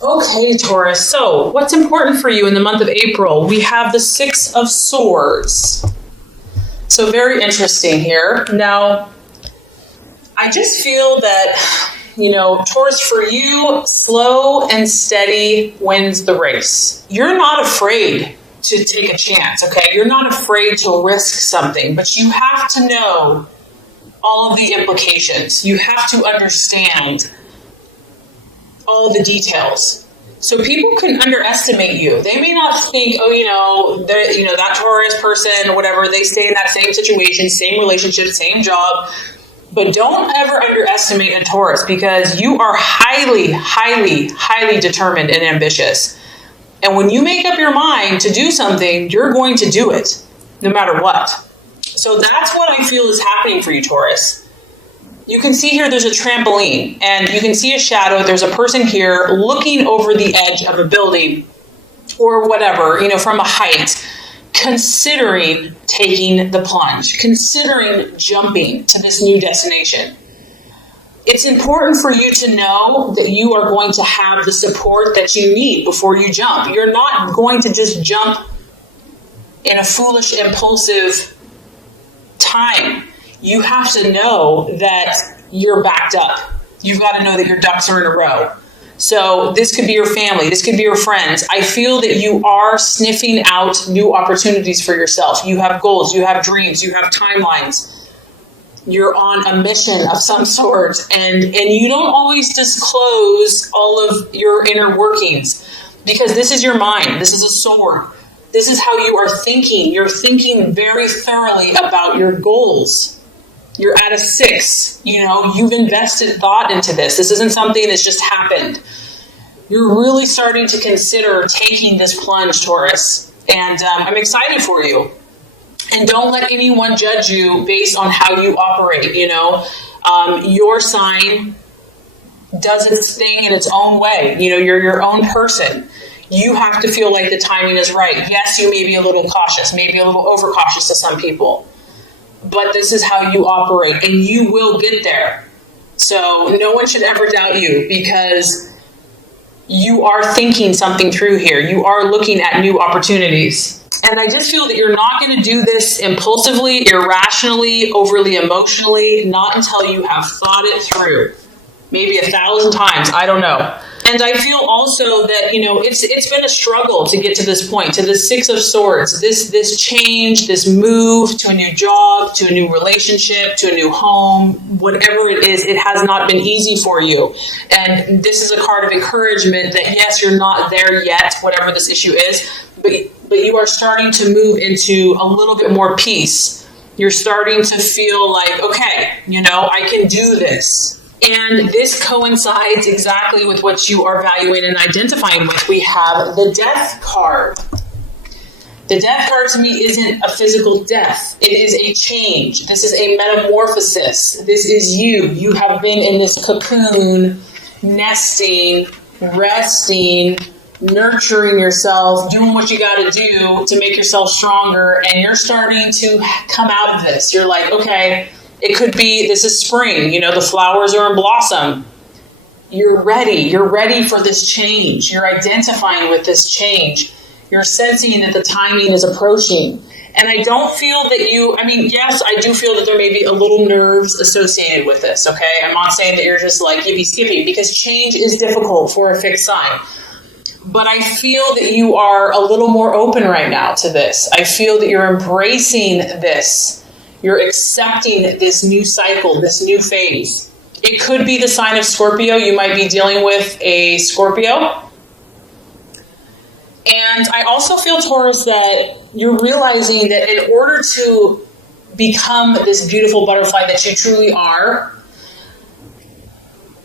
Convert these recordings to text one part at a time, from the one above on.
Okay, Taurus. So, what's important for you in the month of April? We have the Six of Swords. So, very interesting here. Now, I just feel that, Taurus, for you, slow and steady wins the race. You're not afraid to take a chance, okay? You're not afraid to risk something, but you have to know all of the implications. You have to understand all the details. So people can underestimate you. They may not think, that Taurus person or whatever, they stay in that same situation, same relationship, same job. But don't ever underestimate a Taurus, because you are highly, highly, highly determined and ambitious. And when you make up your mind to do something, you're going to do it, no matter what. So that's what I feel is happening for you, Taurus. You can see here there's a trampoline, and you can see a shadow. There's a person here looking over the edge of a building or whatever, from a height, considering taking the plunge, considering jumping to this new destination. It's important for you to know that you are going to have the support that you need before you jump. You're not going to just jump in a foolish, impulsive time. You have to know that you're backed up. You've got to know that your ducks are in a row. So this could be your family. This could be your friends. I feel that you are sniffing out new opportunities for yourself. You have goals. You have dreams. You have timelines. You're on a mission of some sort. And you don't always disclose all of your inner workings, because this is your mind. This is a sword. This is how you are thinking. You're thinking very thoroughly about your goals. You're at a 6, you've invested thought into this. This isn't something that's just happened. You're really starting to consider taking this plunge, Taurus. And I'm excited for you. And don't let anyone judge you based on how you operate, Your sign does its thing in its own way. You're your own person. You have to feel like the timing is right. Yes, you may be a little cautious, maybe a little overcautious to some people. But this is how you operate, and you will get there. So no one should ever doubt you, because you are thinking something through here. You are looking at new opportunities. And I just feel that you're not going to do this impulsively, irrationally, overly emotionally, not until you have thought it through. Maybe 1,000 times. I don't know. And I feel also that, it's been a struggle to get to this point, to the Six of Swords, this change, this move to a new job, to a new relationship, to a new home, whatever it is, it has not been easy for you. And this is a card of encouragement that, yes, you're not there yet, whatever this issue is, but you are starting to move into a little bit more peace. You're starting to feel like, okay, I can do this. And this coincides exactly with what you are valuing and identifying with. We have the Death card. The Death card to me isn't a physical death. It is a change. This is a metamorphosis. This is you. You have been in this cocoon, nesting, resting, nurturing yourself, doing what you got to do to make yourself stronger. And you're starting to come out of this. You're like, okay, it could be, this is spring, the flowers are in blossom. You're ready for this change. You're identifying with this change. You're sensing that the timing is approaching. And I don't feel that yes, I do feel that there may be a little nerves associated with this, okay? I'm not saying that you're just like yippee skippy, because change is difficult for a fixed sign. But I feel that you are a little more open right now to this. I feel that you're embracing this. You're accepting this new cycle, this new phase. It could be the sign of Scorpio. You might be dealing with a Scorpio. And I also feel, Taurus, that you're realizing that in order to become this beautiful butterfly that you truly are,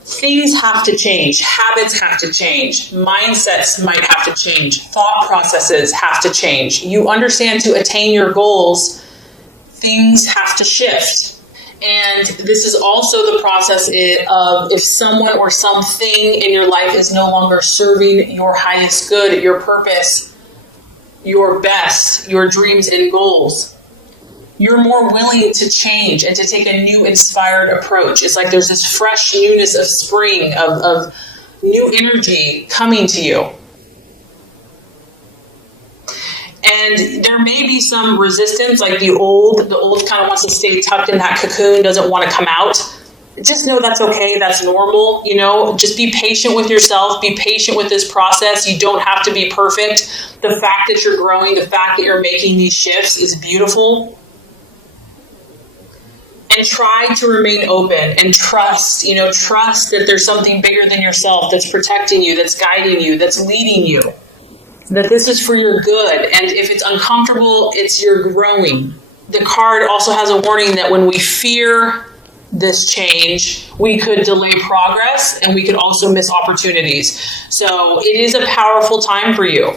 things have to change. Habits have to change. Mindsets might have to change. Thought processes have to change. You understand, to attain your goals, things have to shift. And this is also the process of if someone or something in your life is no longer serving your highest good, your purpose, your best, your dreams and goals, you're more willing to change and to take a new inspired approach. It's like there's this fresh newness of spring, of new energy coming to you. And there may be some resistance, like the old kind of wants to stay tucked in that cocoon, doesn't want to come out. Just know that's okay. That's normal. Just be patient with yourself. Be patient with this process. You don't have to be perfect. The fact that you're growing, the fact that you're making these shifts is beautiful. And try to remain open and trust, trust that there's something bigger than yourself that's protecting you, that's guiding you, that's leading you. That this is for your good. And if it's uncomfortable, it's your growing. The card also has a warning that when we fear this change, we could delay progress and we could also miss opportunities. So it is a powerful time for you.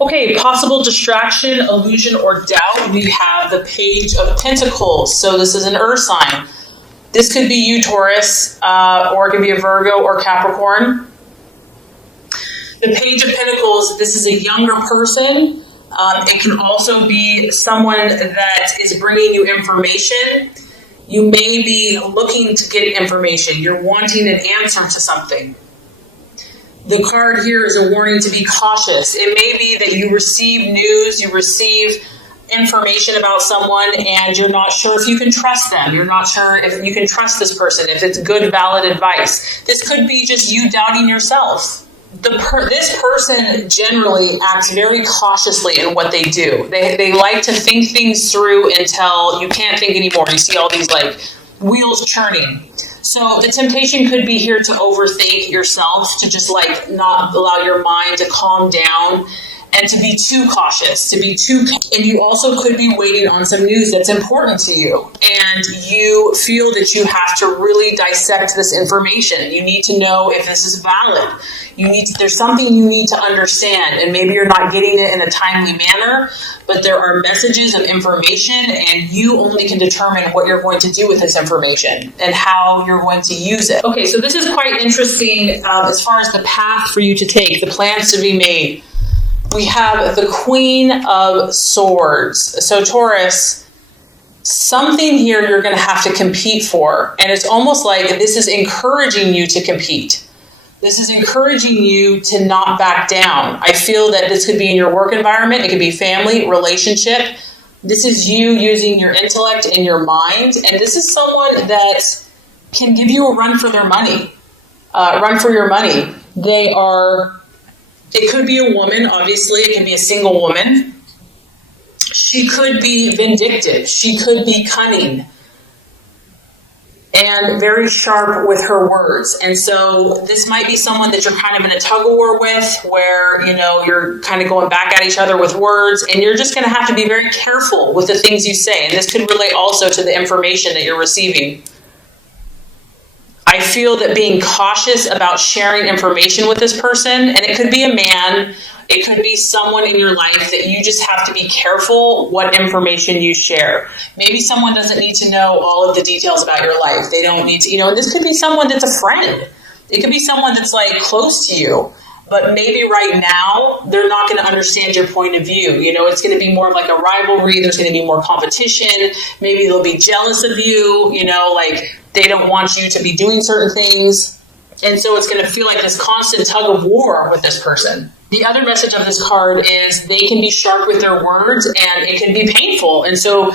Okay, possible distraction, illusion, or doubt. We have the Page of Pentacles. So this is an earth sign. This could be you, Taurus, or it could be a Virgo or Capricorn. The Page of Pentacles, this is a younger person. It can also be someone that is bringing you information. You may be looking to get information. You're wanting an answer to something. The card here is a warning to be cautious. It may be that you receive news, you receive information about someone, and you're not sure if you can trust them. You're not sure if you can trust this person, if it's good, valid advice. This could be just you doubting yourself. This person generally acts very cautiously in what they do. They like to think things through until you can't think anymore. You see all these wheels churning. So the temptation could be here to overthink yourself, to just not allow your mind to calm down and to be too cautious, and you also could be waiting on some news that's important to you. And you feel that you have to really dissect this information. You need to know if this is valid. There's something you need to understand, and maybe you're not getting it in a timely manner, but there are messages and information, and you only can determine what you're going to do with this information and how you're going to use it. Okay, so this is quite interesting as far as the path for you to take, the plans to be made. We have the Queen of Swords. So Taurus, something here you're going to have to compete for, and it's almost like this is encouraging you to compete. This is encouraging you to not back down. I feel that this could be in your work environment. It could be family, relationship. This is you using your intellect and your mind. And this is someone that can give you a run for their money. Run for your money. It could be a woman, obviously. It can be a single woman. She could be vindictive. She could be cunning. And very sharp with her words. And so this might be someone that you're kind of in a tug of war with, where, you're kind of going back at each other with words, and you're just going to have to be very careful with the things you say. And this could relate also to the information that you're receiving. I feel that being cautious about sharing information with this person, and it could be a man, it could be someone in your life that you just have to be careful what information you share. Maybe someone doesn't need to know all of the details about your life. They don't need to, and this could be someone that's a friend. It could be someone that's close to you, but maybe right now they're not going to understand your point of view. It's going to be more of a rivalry. There's going to be more competition. Maybe they'll be jealous of you, they don't want you to be doing certain things. And so it's going to feel like this constant tug of war with this person. The other message of this card is they can be sharp with their words, and it can be painful. And so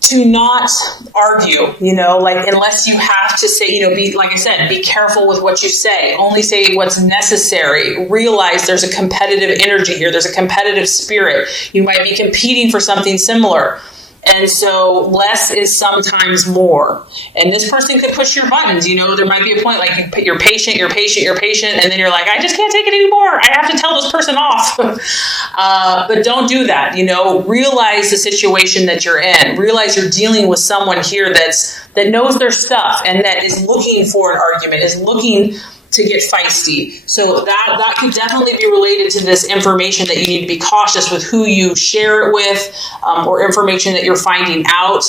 to not argue, unless you have to say, be careful with what you say. Only say what's necessary. Realize there's a competitive energy here. There's a competitive spirit. You might be competing for something similar. And so less is sometimes more. And this person could push your buttons. There might be a point you're patient, and then you're like, I just can't take it anymore. I have to tell this person off. But don't do that. Realize the situation that you're in. Realize you're dealing with someone here that knows their stuff and that is looking for an argument, is looking to get feisty. So that could definitely be related to this information that you need to be cautious with who you share it with, or information that you're finding out,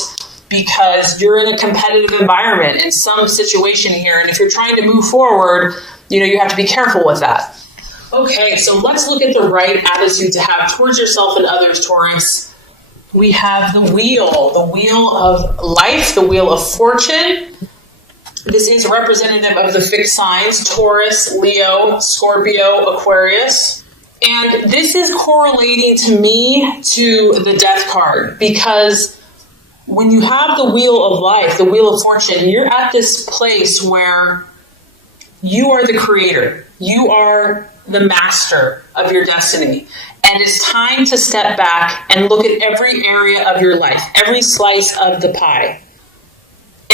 because you're in a competitive environment in some situation here. And if you're trying to move forward, you have to be careful with that. Okay, so let's look at the right attitude to have towards yourself and others, Taurus. We have the wheel of life, the wheel of fortune. This is representative of the fixed signs, Taurus, Leo, Scorpio, Aquarius. And this is correlating to me to the death card, because when you have the wheel of life, the wheel of fortune, you're at this place where you are the creator. You are the master of your destiny. And it's time to step back and look at every area of your life, every slice of the pie.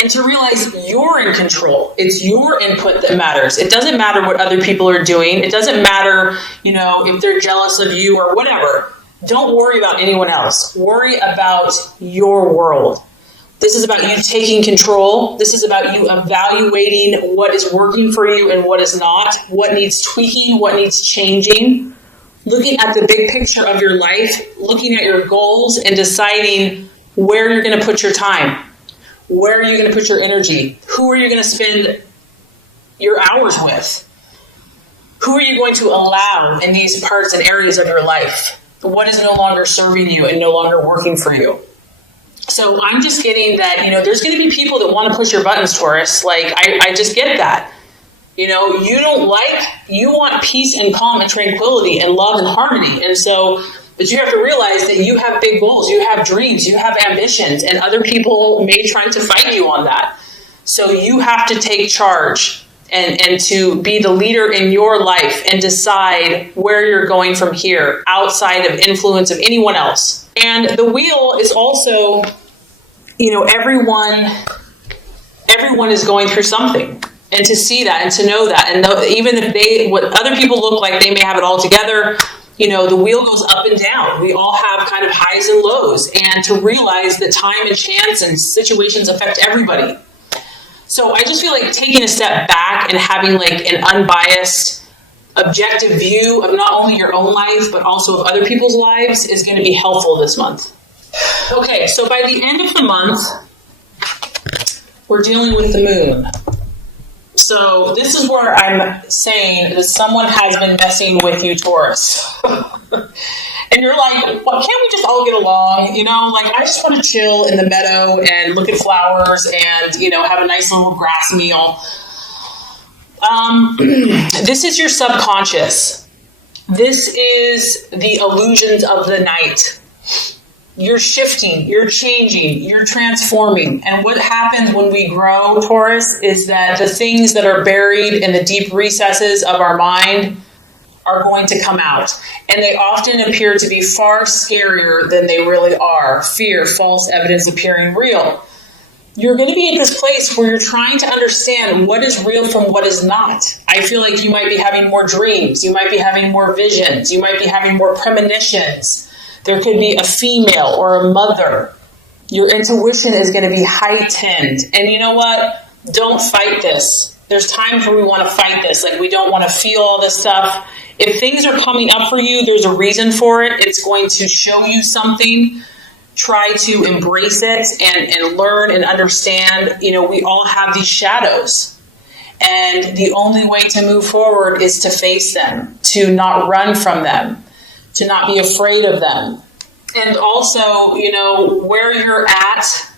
And to realize you're in control. It's your input that matters. It doesn't matter what other people are doing. It doesn't matter, if they're jealous of you or whatever. Don't worry about anyone else. Worry about your world. This is about you taking control. This is about you evaluating what is working for you and what is not, what needs tweaking, what needs changing, looking at the big picture of your life, looking at your goals and deciding where you're going to put your time. Where are you going to put your energy? Who are you going to spend your hours with? Who are you going to allow in these parts and areas of your life? What is no longer serving you and no longer working for you? So I'm just getting that, there's going to be people that want to push your buttons, Taurus. Like, I just get that. You want peace and calm and tranquility and love and harmony. And so, but you have to realize that you have big goals, you have dreams, you have ambitions, and other people may try to fight you on that. So you have to take charge and to be the leader in your life and decide where you're going from here outside of influence of anyone else. And the wheel is also, everyone is going through something. And to see that and to know that, and even if what other people look like, they may have it all together, the wheel goes up and down. We all have kind of highs and lows, and to realize that time and chance and situations affect everybody. So I just feel like taking a step back and having like an unbiased, objective view of not only your own life, but also of other people's lives is going to be helpful this month. Okay, so by the end of the month, we're dealing with the moon. So this is where I'm saying that someone has been messing with you, Taurus. And you're like, well, can't we just all get along? I just want to chill in the meadow and look at flowers and, have a nice little grass meal. This is your subconscious. This is the illusions of the night. You're shifting, you're changing, you're transforming. And what happens when we grow, Taurus, is that the things that are buried in the deep recesses of our mind are going to come out. And they often appear to be far scarier than they really are. Fear, false evidence appearing real. You're going to be in this place where you're trying to understand what is real from what is not. I feel like you might be having more dreams. You might be having more visions. You might be having more premonitions. There could be a female or a mother. Your intuition is going to be heightened. And you know what? Don't fight this. There's times where we want to fight this. Like, we don't want to feel all this stuff. If things are coming up for you, there's a reason for it. It's going to show you something. Try to embrace it and learn and understand. We all have these shadows. And the only way to move forward is to face them, to not run from them, to not be afraid of them. And also, where you're at,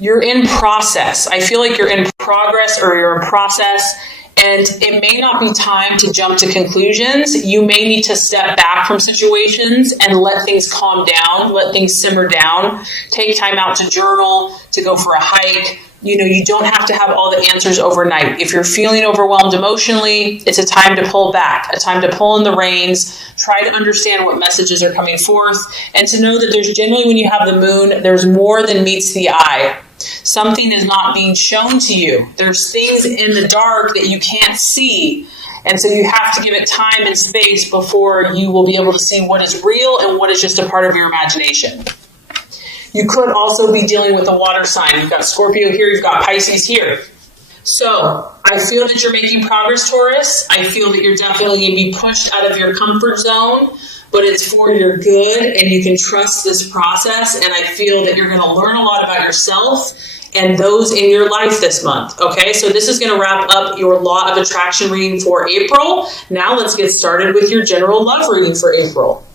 you're in process. I feel like you're in progress or you're in process, and it may not be time to jump to conclusions. You may need to step back from situations and let things calm down, let things simmer down, take time out to journal, to go for a hike. You don't have to have all the answers overnight. If you're feeling overwhelmed emotionally, it's a time to pull back, a time to pull in the reins, try to understand what messages are coming forth, and to know that there's generally, when you have the moon, there's more than meets the eye. Something is not being shown to you. There's things in the dark that you can't see. And so you have to give it time and space before you will be able to see what is real and what is just a part of your imagination. You could also be dealing with a water sign. You've got Scorpio here, you've got Pisces here. So I feel that you're making progress, Taurus. I feel that you're definitely going to be pushed out of your comfort zone, but it's for your good, and you can trust this process. And I feel that you're going to learn a lot about yourself and those in your life this month. Okay, so this is going to wrap up your Law of Attraction reading for April. Now let's get started with your general love reading for April.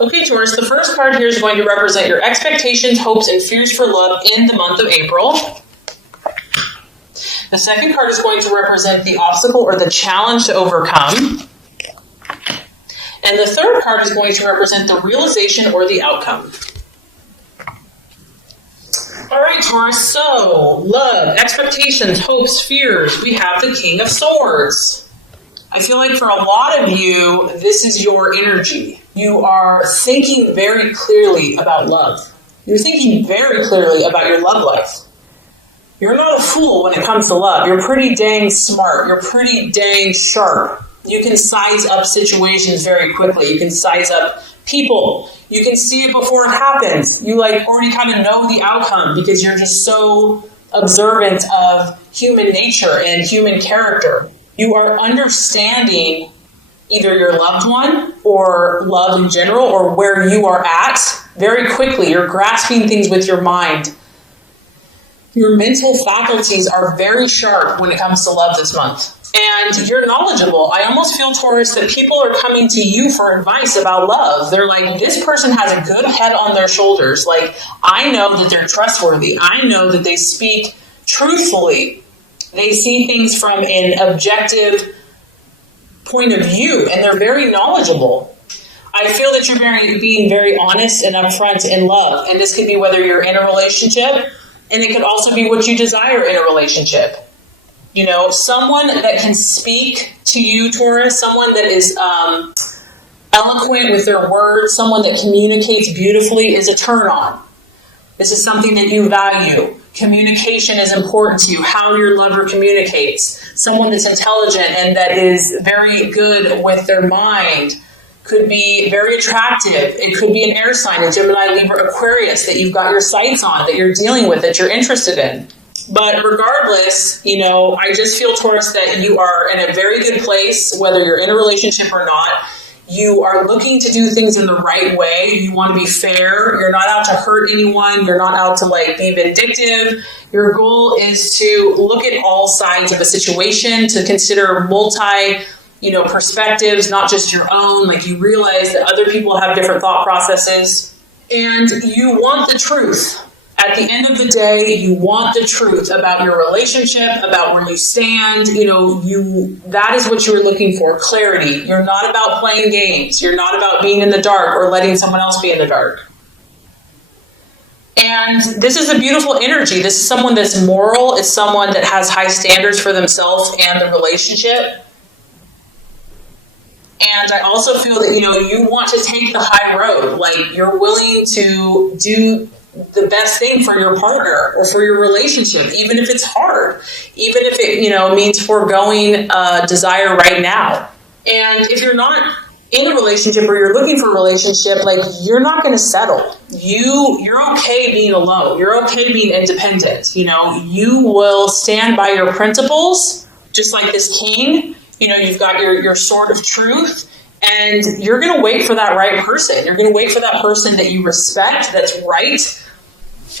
Okay, Taurus, the first card here is going to represent your expectations, hopes, and fears for love in the month of April. The second card is going to represent the obstacle or the challenge to overcome. And the third card is going to represent the realization or the outcome. All right, Taurus, so love, expectations, hopes, fears. We have the King of Swords. I feel like for a lot of you, this is your energy. You are thinking very clearly about love. You're thinking very clearly about your love life. You're not a fool when it comes to love. You're pretty dang smart. You're pretty dang sharp. You can size up situations very quickly. You can size up people. You can see it before it happens. You already kind of know the outcome because you're just so observant of human nature and human character. You are understanding either your loved one or love in general or where you are at very quickly. You're grasping things with your mind. Your mental faculties are very sharp when it comes to love this month. And you're knowledgeable. I almost feel, Taurus, that people are coming to you for advice about love. They're like, this person has a good head on their shoulders. Like, I know that they're trustworthy. I know that they speak truthfully. They see things from an objective point of view, and they're very knowledgeable. I feel that you're being very honest and upfront in love. And this could be whether you're in a relationship, and it could also be what you desire in a relationship. You know, someone that can speak to you, Taurus, someone that is eloquent with their words, someone that communicates beautifully is a turn on. This is something that you value. Communication is important to you, how your lover communicates. Someone that's intelligent and that is very good with their mind could be very attractive. It could be an air sign, a Gemini, Libra, Aquarius that you've got your sights on, that you're dealing with, that you're interested in. But regardless, you know, I just feel, Taurus, that you are in a very good place, whether you're in a relationship or not. You are looking to do things in the right way. You want to be fair. You're not out to hurt anyone. You're not out to be vindictive. Your goal is to look at all sides of a situation, to consider perspectives, not just your own. Like, you realize that other people have different thought processes, and you want the truth. At the end of the day, you want the truth about your relationship, about where you stand. That is what you're looking for, clarity. You're not about playing games. You're not about being in the dark or letting someone else be in the dark. And this is a beautiful energy. This is someone that's moral. It's someone that has high standards for themselves and the relationship. And I also feel that, you want to take the high road. Like, you're willing to do the best thing for your partner or for your relationship, even if it's hard, even if it, means foregoing desire right now. And if you're not in a relationship or you're looking for a relationship, you're not going to settle. You're okay being alone. You're okay being independent. You will stand by your principles, just like this king. You've got your sword of truth. And you're going to wait for that right person. You're going to wait for that person that you respect, that's right.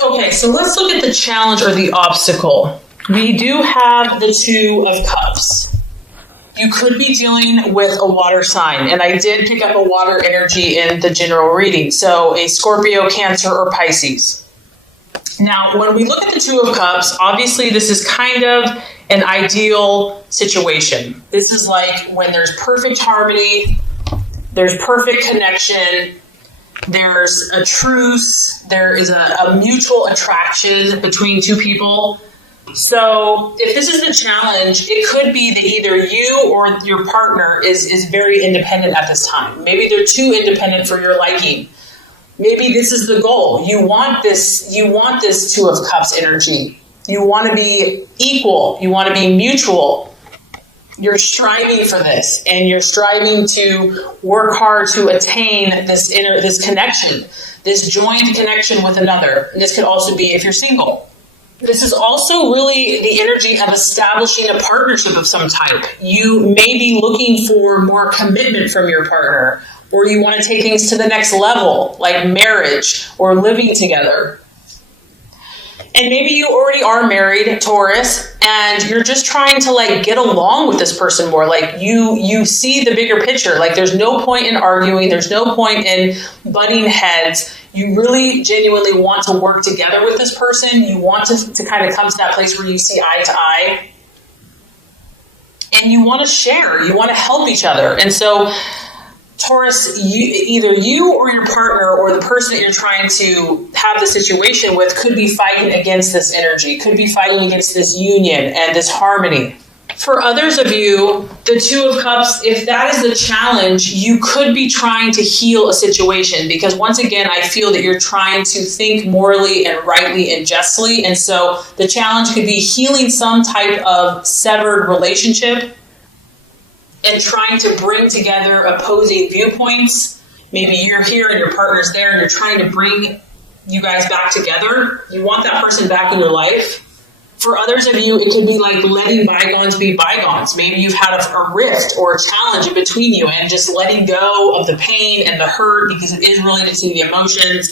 Okay, so let's look at the challenge or the obstacle. We do have the Two of Cups. You could be dealing with a water sign, and I did pick up a water energy in the general reading, so a Scorpio, Cancer, or Pisces. Now, when we look at the Two of Cups, obviously this is kind of an ideal situation. This is like when there's perfect harmony, there's perfect connection, there's a truce, there is a mutual attraction between two people. So if this is the challenge, it could be that either you or your partner is very independent at this time. Maybe they're too independent for your liking. Maybe this is the goal. You want this Two of Cups energy. You want to be equal. You want to be mutual. You're striving for this, and you're striving to work hard to attain this connection, this joined connection with another. And this could also be if you're single. This is also really the energy of establishing a partnership of some type. You may be looking for more commitment from your partner, or you want to take things to the next level, like marriage or living together. And maybe you already are married, Taurus, and you're just trying to get along with this person more. You see the bigger picture. There's no point in arguing. There's no point in butting heads. You really genuinely want to work together with this person. You want to kind of come to that place where you see eye to eye. and you want to share, you want to help each other. And so Taurus, either you or your partner or the person that you're trying to have the situation with could be fighting against this energy, could be fighting against this union and this harmony. For others of you, the Two of Cups, if that is the challenge, you could be trying to heal a situation, because once again, I feel that you're trying to think morally and rightly and justly. And so the challenge could be healing some type of severed relationship and trying to bring together opposing viewpoints. Maybe you're here and your partner's there and you're trying to bring you guys back together. You want that person back in your life. For others of you, it could be like letting bygones be bygones. Maybe you've had a rift or a challenge in between you, and just letting go of the pain and the hurt, because it is related to the emotions,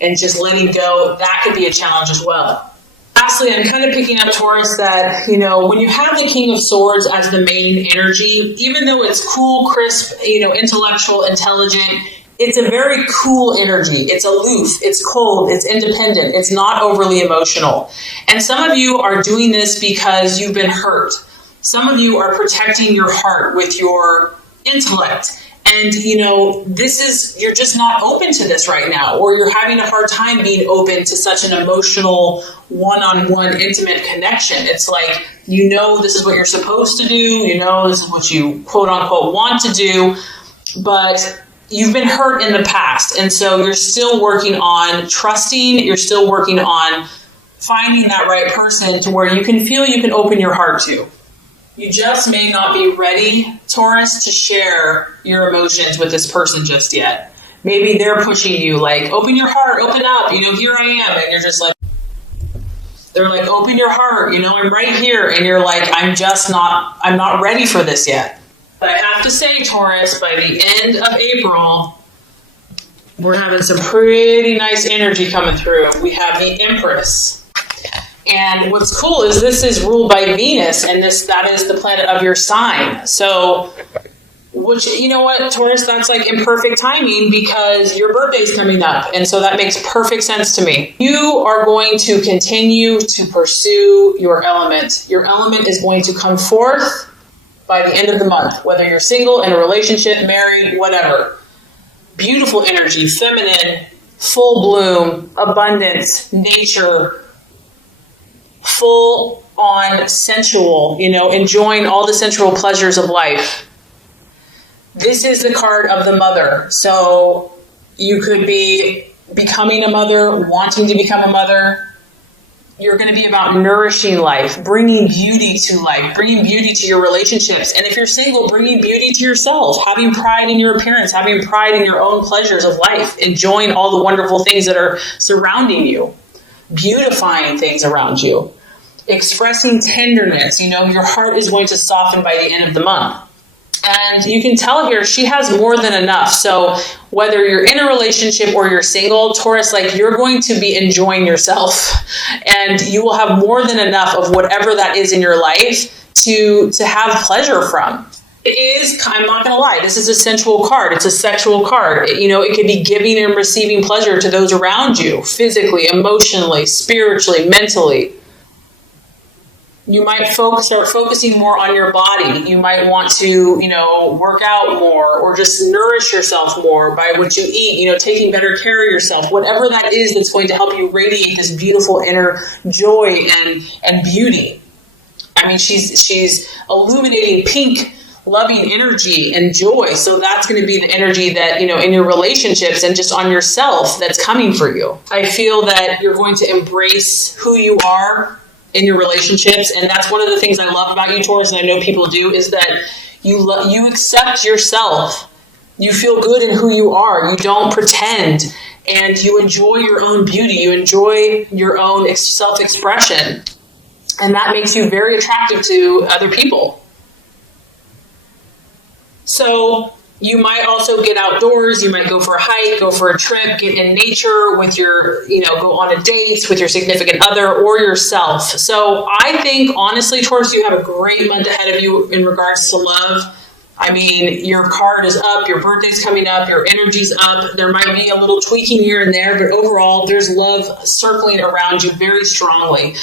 and just letting go, that could be a challenge as well. Lastly, I'm kind of picking up, Taurus, that, when you have the King of Swords as the main energy, even though it's cool, crisp, intellectual, intelligent, it's a very cool energy. It's aloof, it's cold, it's independent, it's not overly emotional. And some of you are doing this because you've been hurt. Some of you are protecting your heart with your intellect. And, you're just not open to this right now, or you're having a hard time being open to such an emotional, one-on-one, intimate connection. It's like, this is what you're supposed to do, this is what you quote-unquote want to do, but you've been hurt in the past. And so you're still working on trusting, you're still working on finding that right person to where you can feel you can open your heart to. You just may not be ready, Taurus, to share your emotions with this person just yet. Maybe they're pushing you, like, open your heart, open up, here I am. And you're just like, they're like, open your heart, I'm right here. And you're like, I'm not ready for this yet. But I have to say, Taurus, by the end of April, we're having some pretty nice energy coming through. We have the Empress. And what's cool is this is ruled by Venus, and that is the planet of your sign. So, which, you know what, Taurus, that's like imperfect timing, because your birthday's coming up. And so that makes perfect sense to me. You are going to continue to pursue your element. Your element is going to come forth by the end of the month, whether you're single, in a relationship, married, whatever. Beautiful energy, feminine, full bloom, abundance, nature, full on sensual, enjoying all the sensual pleasures of life. This is the card of the mother. So you could be becoming a mother, wanting to become a mother. You're going to be about nourishing life, bringing beauty to life, bringing beauty to your relationships. And if you're single, bringing beauty to yourself, having pride in your appearance, having pride in your own pleasures of life, enjoying all the wonderful things that are surrounding you, beautifying things around you, expressing tenderness. Your heart is going to soften by the end of the month. And you can tell here, she has more than enough. So whether you're in a relationship or you're single, Taurus, you're going to be enjoying yourself, and you will have more than enough of whatever that is in your life to have pleasure from. It is, I'm not going to lie, this is a sensual card. It's a sexual card. It could be giving and receiving pleasure to those around you, physically, emotionally, spiritually, mentally. You might start focusing more on your body. You might want to, work out more, or just nourish yourself more by what you eat, taking better care of yourself. Whatever that is that's going to help you radiate this beautiful inner joy and beauty. I mean, she's illuminating pink, loving energy and joy. So that's going to be the energy that, in your relationships and just on yourself that's coming for you. I feel that you're going to embrace who you are in your relationships. And that's one of the things I love about you, Taurus, and I know people do, is that you accept yourself. You feel good in who you are. You don't pretend, and you enjoy your own beauty. You enjoy your own self-expression. And that makes you very attractive to other people. So you might also get outdoors. You might go for a hike, go for a trip, get in nature with your, go on a date with your significant other or yourself. So I think, honestly, Taurus, you have a great month ahead of you in regards to love. I mean, your card is up, your birthday's coming up, your energy's up. There might be a little tweaking here and there, but overall, there's love circling around you very strongly.